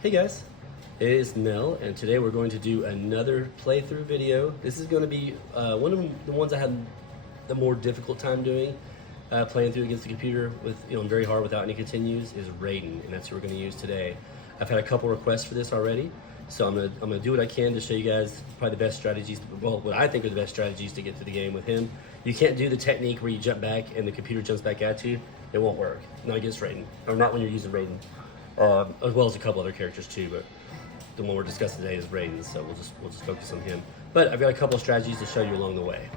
Hey guys, it is Mel, and today we're going to do another playthrough video. This is going to be one of the ones I had the more difficult time doing, playing through against the computer with, very hard without any continues, is Raiden, and that's what we're going to use today. I've had a couple requests for this already, so I'm gonna do what I can to show you guys probably the best strategies, well, what I think are the best strategies to get through the game with him. You can't do the technique where you jump back and the computer jumps back at you. It won't work, not against Raiden, or not when you're using Raiden. As well as a couple other characters too, but the one we're discussing today is Raiden, so we'll just focus on him. But I've got a couple of strategies to show you along the way.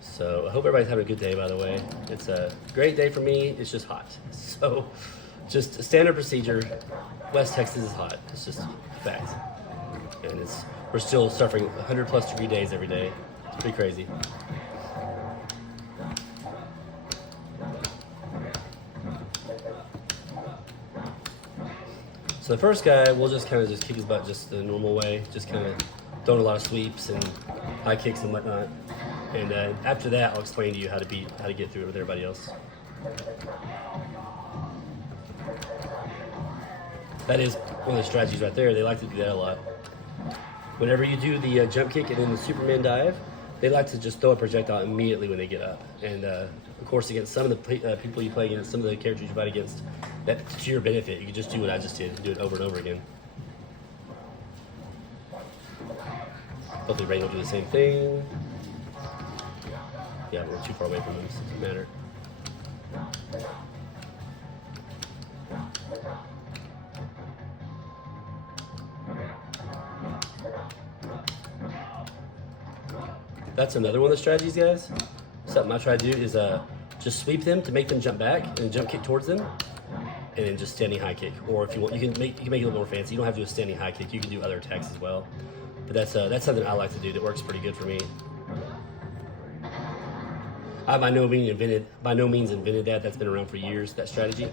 So I hope everybody's having a good day, by the way. It's a great day for me, it's just hot. So just a standard procedure, West Texas is hot, it's just a fact. And we're still suffering 100 plus degree days every day. It's pretty crazy. So the first guy, we'll just kind of kick his butt just the normal way, just kind of throwing a lot of sweeps and high kicks and whatnot. And after that, I'll explain to you how to get through it with everybody else. That is one of the strategies right there. They like to do that a lot. Whenever you do the jump kick and then the Superman dive, they like to just throw a projectile immediately when they get up. And of course, against some of the people you play against, some of the characters you fight against, that's to your benefit. You can just do what I just did, do it over and over again. Hopefully Raiden will do the same thing. Yeah, we're too far away from him, so it doesn't matter. That's another one of the strategies, guys. Something I try to do is just sweep them to make them jump back and jump kick towards them, and then just standing high kick. Or if you want, you can make it a little more fancy. You don't have to do a standing high kick. You can do other attacks as well. But that's something I like to do that works pretty good for me. I by no means invented that. That's been around for years, that strategy.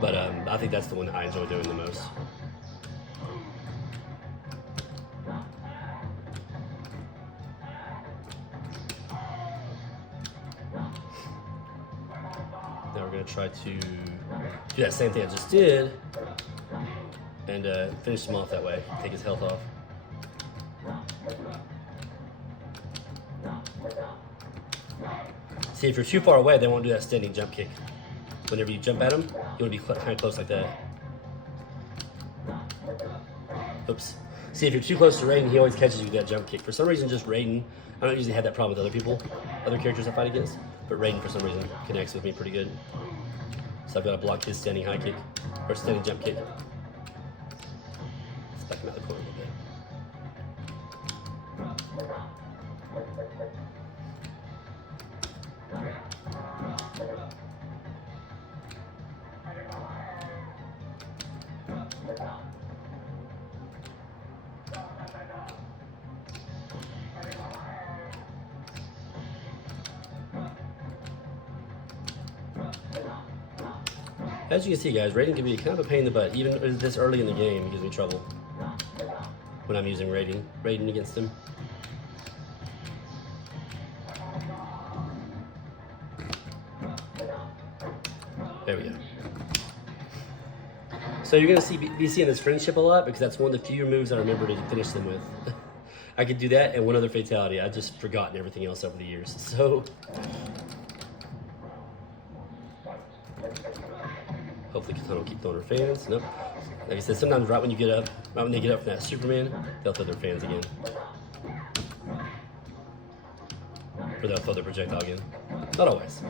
But I think that's the one that I enjoy doing the most. Now we're going to try to do that same thing I just did and finish him off that way, take his health off. See, if you're too far away, they won't do that standing jump kick. Whenever you jump at them, you want to be kind of close like that. Oops. See, if you're too close to Raiden, he always catches you with that jump kick. For some reason, just Raiden, I don't usually have that problem with other people, other characters I fight against, but Raiden, for some reason, connects with me pretty good. So I've got to block his standing high kick, or standing jump kick. Let's back him out the corner a little bit. As you can see, guys, Raiden can be kind of a pain in the butt. Even this early in the game, it gives me trouble when I'm using Raiden against him. There we go. So you're going to be seeing this friendship a lot because that's one of the few moves I remember to finish them with. I could do that and one other fatality. I've just forgotten everything else over the years. So hopefully Kintaro will keep throwing her fans. Nope. Like I said, sometimes right when they get up from that Superman, they'll throw their fans again. Or they'll throw their projectile again. Not always.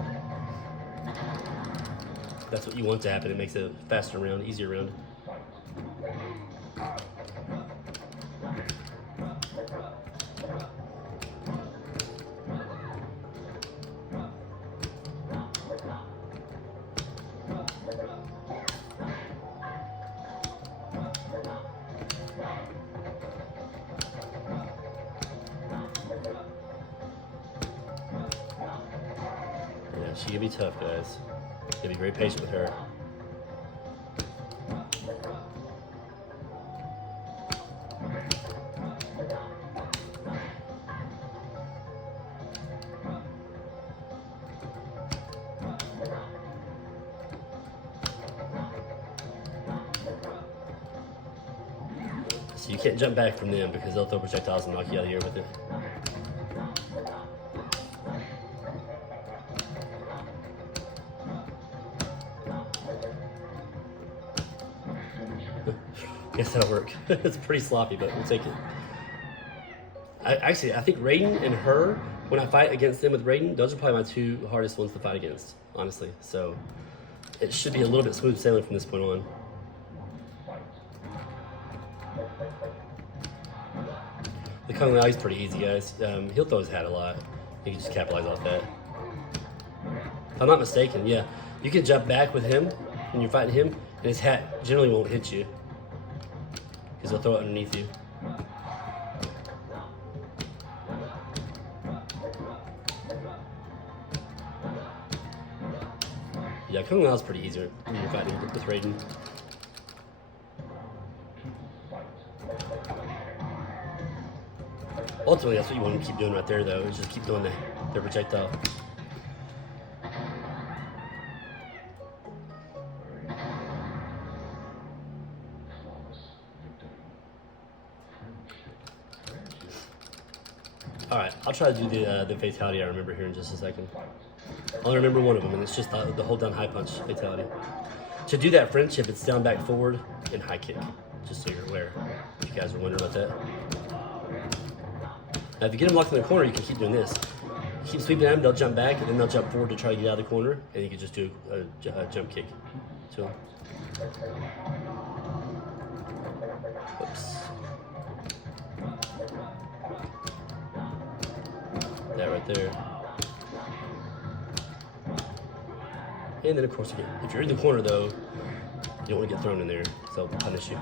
That's what you want to happen. It makes it a faster round, easier round. Yeah, she can be tough, guys. You gotta be very patient with her. So you can't jump back from them because they'll throw projectiles and knock you out of the air with it. Guess that'll work. It's pretty sloppy, but we'll take it. I think Raiden and her, when I fight against them with Raiden, those are probably my two hardest ones to fight against, honestly. So it should be a little bit smooth sailing from this point on. The Kung Lao is pretty easy, guys. He'll throw his hat a lot. You can just capitalize off that. If I'm not mistaken, yeah. You can jump back with him when you're fighting him, and his hat generally won't hit you because he'll throw it underneath you. Yeah, Kung Lao is pretty easy when you're fighting with Raiden. Ultimately, that's what you want to keep doing right there, though, is just keep doing their projectile. Alright, I'll try to do the fatality I remember here in just a second. I only remember one of them, and it's just the hold down high punch fatality. To do that friendship, it's down, back, forward, and high kick. Just so you're aware, if you guys are wondering about that. Now, if you get them locked in the corner, you can keep doing this. Keep sweeping at them, they'll jump back, and then they'll jump forward to try to get out of the corner, and you can just do a jump kick to them. Whoops. That right there. And then, of course, if you're in the corner, though, you don't want to get thrown in there, so it'll punish you.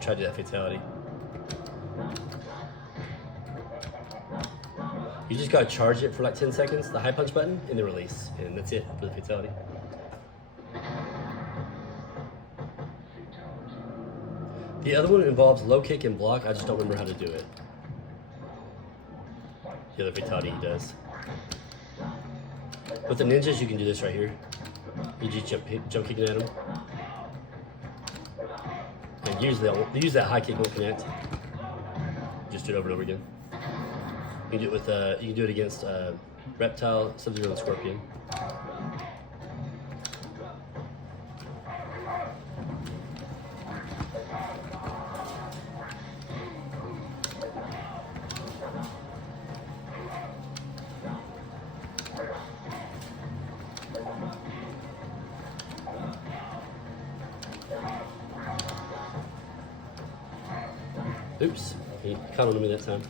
Try to do that fatality. You just gotta charge it for like 10 seconds, the high punch button, and then release. And that's it for the fatality. The other one involves low kick and block. I just don't remember how to do it. The other fatality he does. With the ninjas, you can do this right here. You just jump kicking at them. And usually, use that high kick won't connect. Just do it over and over again. You can do it with you can do it against Reptile, Sub-Zero, and Scorpion. Oops, he caught on me that time.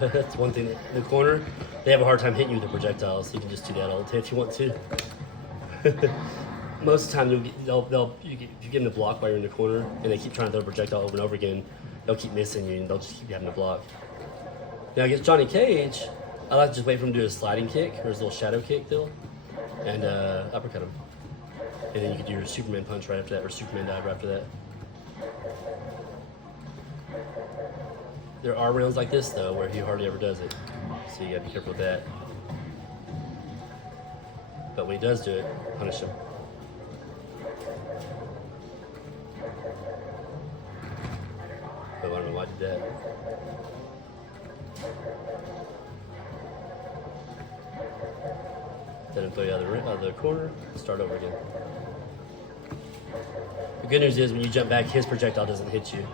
That's one thing. In the corner, they have a hard time hitting you with the projectiles, so you can just do that all the time if you want to. Most of the time, if you get them to block while you're in the corner, and they keep trying to throw a projectile over and over again, they'll keep missing you, and they'll just keep having to block. Now against Johnny Cage, I like to just wait for him to do his sliding kick, or his little shadow kick deal, and uppercut him. And then you can do your Superman punch right after that, or Superman dive right after that. There are rounds like this, though, where he hardly ever does it. So you gotta be careful with that. But when he does do it, punish him. But I don't know why I did that. Let him throw you out of the corner, start over again. The good news is when you jump back, his projectile doesn't hit you.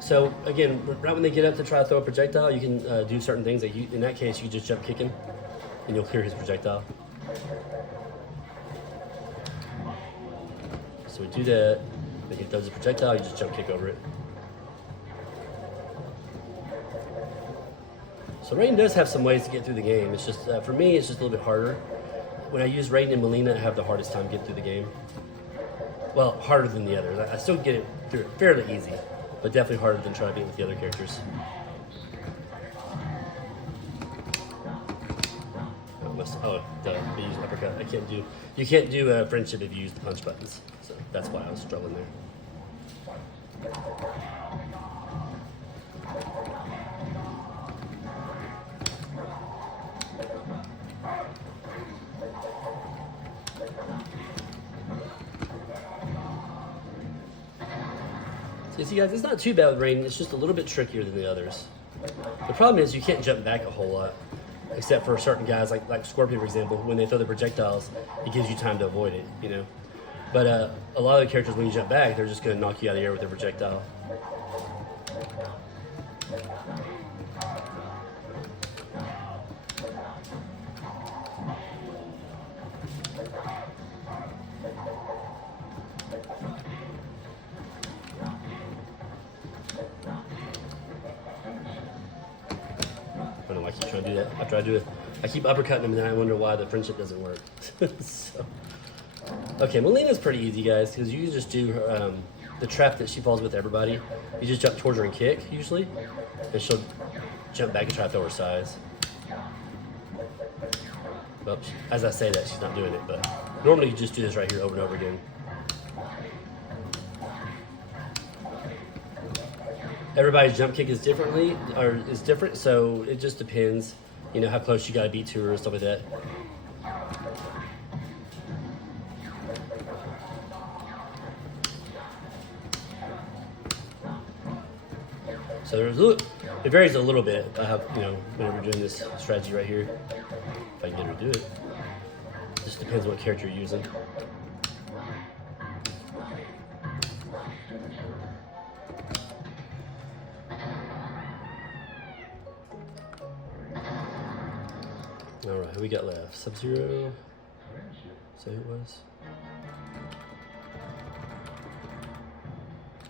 So again, right when they get up to try to throw a projectile, you can do certain things. Like in that case, you can just jump kicking, and you'll clear his projectile. So we do that. When he throws a projectile, you just jump kick over it. So Raiden does have some ways to get through the game. It's just for me, it's just a little bit harder. When I use Raiden and Melina, I have the hardest time getting through the game. Well, harder than the others. I still get it through it fairly easy, but definitely harder than trying to beat with the other characters. Oh, duh, I use uppercut. You can't do friendship if you use the punch buttons. So that's why I was struggling there. So you see guys, it's not too bad with Raiden, it's just a little bit trickier than the others. The problem is you can't jump back a whole lot. Except for certain guys like Scorpion, for example, when they throw the projectiles, it gives you time to avoid it, you know. But a lot of the characters, when you jump back, they're just going to knock you out of the air with their projectile. I don't know why I keep trying to do that. After I do it, I keep uppercutting him, and then I wonder why the friendship doesn't work. So, okay, Melina's pretty easy, guys, because you just do the trap that she falls with everybody. You just jump towards her and kick, usually, and she'll jump back and try to throw her size. Well, as I say that, she's not doing it, but normally you just do this right here over and over again. Everybody's jump kick is different, so it just depends, you know, how close you gotta be to her and stuff like that. So it varies a little bit. I have, you know, whenever we're doing this strategy right here, if I can get her to do it. It just depends what character you're using. All right, who we got left? Sub-Zero. Say who it was?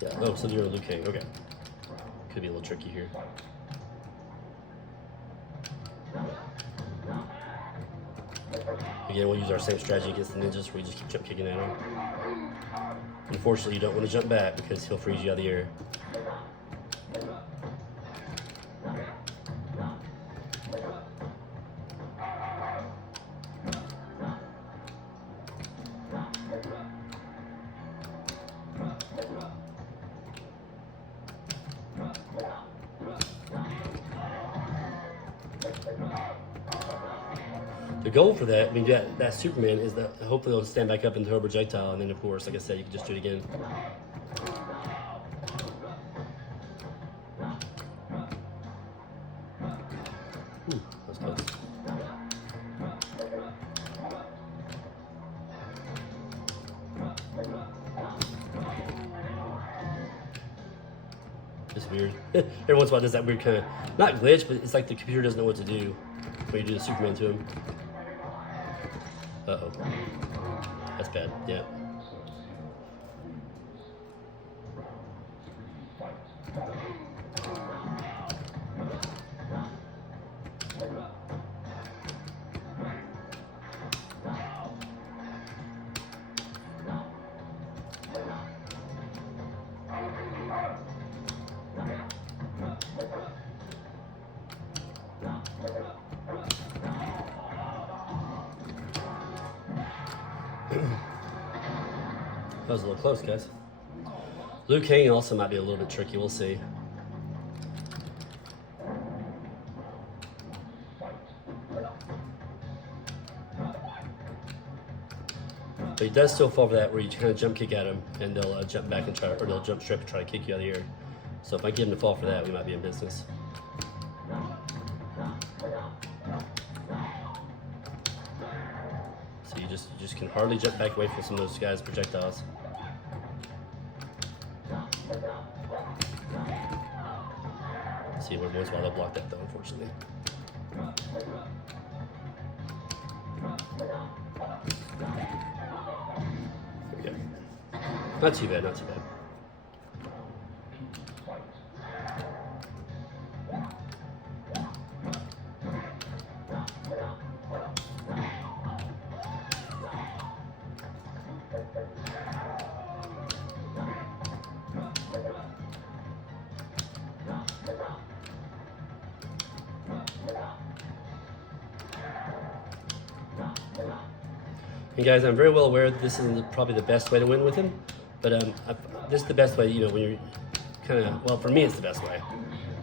Yeah. Oh, Sub-Zero and Liu Kang. Okay. Could be a little tricky here. Again, we'll use our same strategy against the ninjas where we just keep jump kicking at him. Unfortunately, you don't want to jump back because he'll freeze you out of the air. The goal for that, I mean, that Superman is that hopefully they'll stand back up and throw a projectile, and then of course, like I said, you can just do it again. Ooh, that's close. Just weird. Every once in a while, it does that weird kind of, not glitch, but it's like the computer doesn't know what to do when you do the Superman to him. Uh-oh. That's bad, yeah. That was a little close, guys. Liu Kang also might be a little bit tricky. We'll see. But he does still fall for that where you kind of jump kick at him and they'll jump back and try, or they'll jump strip and try to kick you out of the air. So if I get him to fall for that, we might be in business. So you just can hardly jump back away from some of those guys' projectiles. See, every once in a while they'll block that though, unfortunately. There we go. Not too bad, not too bad. And guys, I'm very well aware that this isn't probably the best way to win with him, but this is the best way, you know, when you're kind of, well, for me, it's the best way.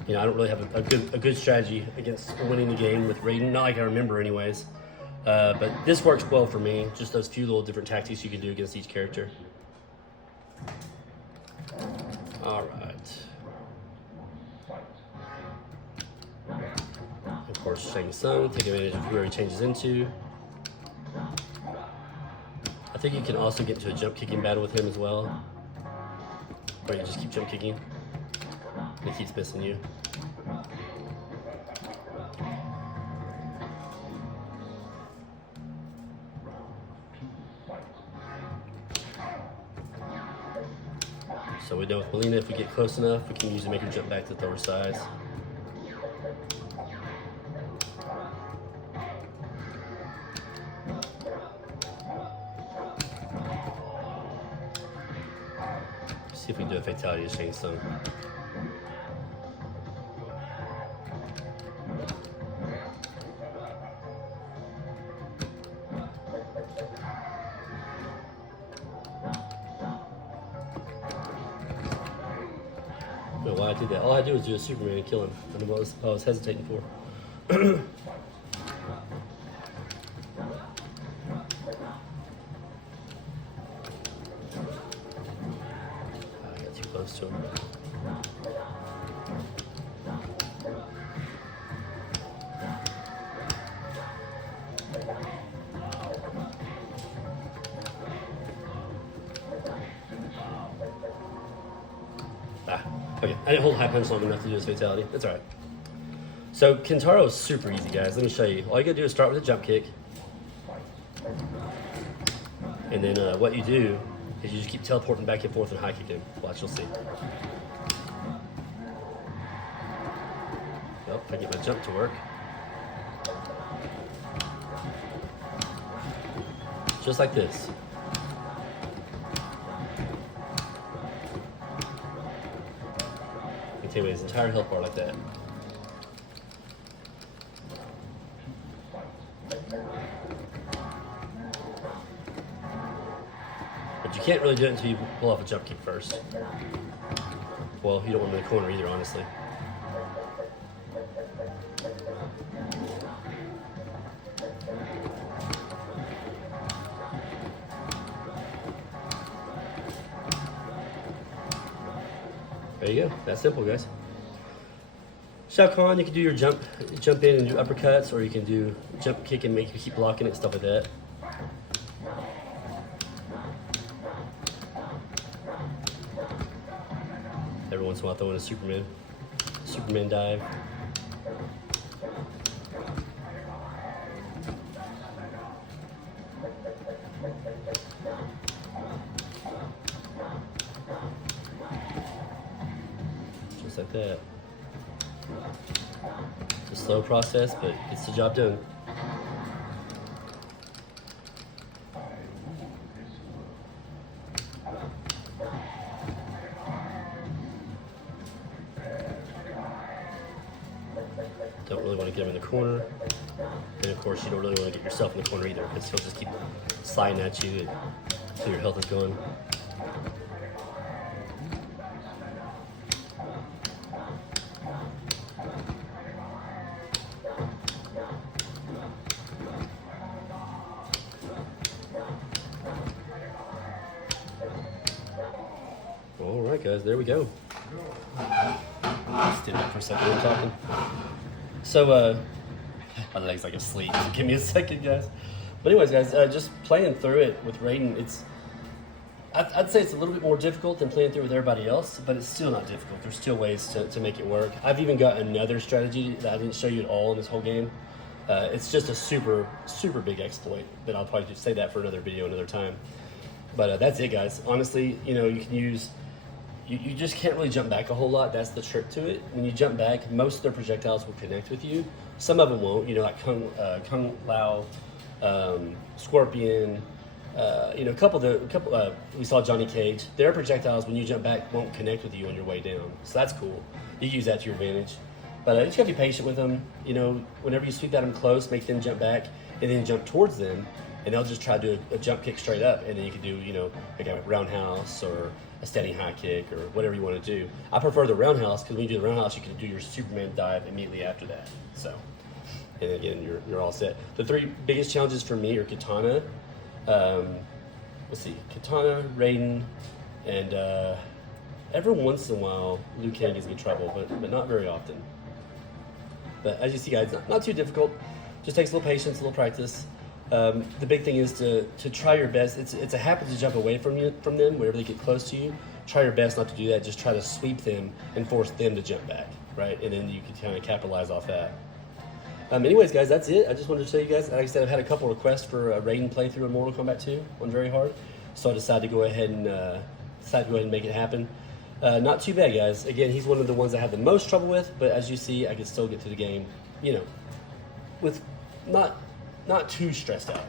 You know, I don't really have a good strategy against winning the game with Raiden, not like I remember anyways. But this works well for me, just those few little different tactics you can do against each character. All right. Of course, Shang Tsung, take advantage of where he changes into. I think you can also get into a jump kicking battle with him as well, where you just keep jump kicking and he keeps missing you. So we know with Melina, if we get close enough, we can usually make her jump back to thrower size. See if we can do a fatality to Shang Tsung. I don't know why I did that. All I do is do a Superman and kill him. I don't know what I was hesitating for. I got too close to him. Okay, I didn't hold high punch long enough to do this fatality. That's all right. So Kintaro is super easy, guys. Let me show you. All you gotta do is start with a jump kick. And then what you do is you just keep teleporting back and forth and high kick him. Watch, you'll see. Well, if I get my jump to work. Just like this. Take away his entire health bar like that. But you can't really do it until you pull off a jump kick first. Well, you don't want him in the corner either, honestly. There you go. That's simple, guys. Shao Kahn, you can do your jump in and do uppercuts, or you can do jump kick and make you keep blocking it, stuff like that. Every once in a while, throw in a Superman dive. Just like that. It's a slow process, but gets the job done. Don't really want to get him in the corner. And of course, you don't really want to get yourself in the corner either, because he'll just keep sliding at you until your health is gone. All right, guys, there we go. Just did that for a second while talking. So, my leg's like asleep. So give me a second, guys. But anyways, guys, just playing through it with Raiden, I'd say it's a little bit more difficult than playing through with everybody else, but it's still not difficult. There's still ways to make it work. I've even got another strategy that I didn't show you at all in this whole game. It's just a super, super big exploit, but I'll probably just say that for another video another time. But that's it, guys. Honestly, you know, you can use... You just can't really jump back a whole lot. That's the trick to it. When you jump back, most of their projectiles will connect with you. Some of them won't. You know, like Kung Lao, Scorpion. You know, a couple. We saw Johnny Cage. Their projectiles, when you jump back, won't connect with you on your way down. So that's cool. You use that to your advantage. But you just gotta be patient with them. You know, whenever you sweep at them close, make them jump back, and then jump towards them. and they'll just try to do a jump kick straight up, and then you can do, you know, like a roundhouse or a standing high kick or whatever you want to do. I prefer the roundhouse because when you do the roundhouse, you can do your Superman dive immediately after that. So, and again, you're all set. The 3 biggest challenges for me are Kitana, let's see, Kitana, Raiden, and every once in a while, Liu Kang gives me trouble, but not very often. But as you see, guys, not too difficult. Just takes a little patience, a little practice. The big thing is to try your best. It's a habit to jump away from them whenever they get close to you. Try your best not to do that. Just try to sweep them and force them to jump back, right? And then you can kind of capitalize off that. Anyways, guys, that's it. I just wanted to show you guys. Like I said, I've had a couple requests for a Raiden playthrough in Mortal Kombat 2 on Very Hard, so I decided to go ahead and make it happen. Not too bad, guys. Again, he's one of the ones I have the most trouble with, but as you see, I can still get to the game, you know, with not too stressed out.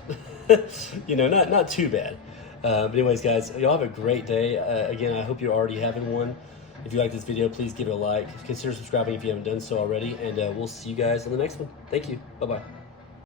You know, not too bad. But anyways, guys, y'all have a great day. Again, I hope you're already having one. If you like this video, please give it a like. Consider subscribing if you haven't done so already, and we'll see you guys on the next one. Thank you. Bye-bye.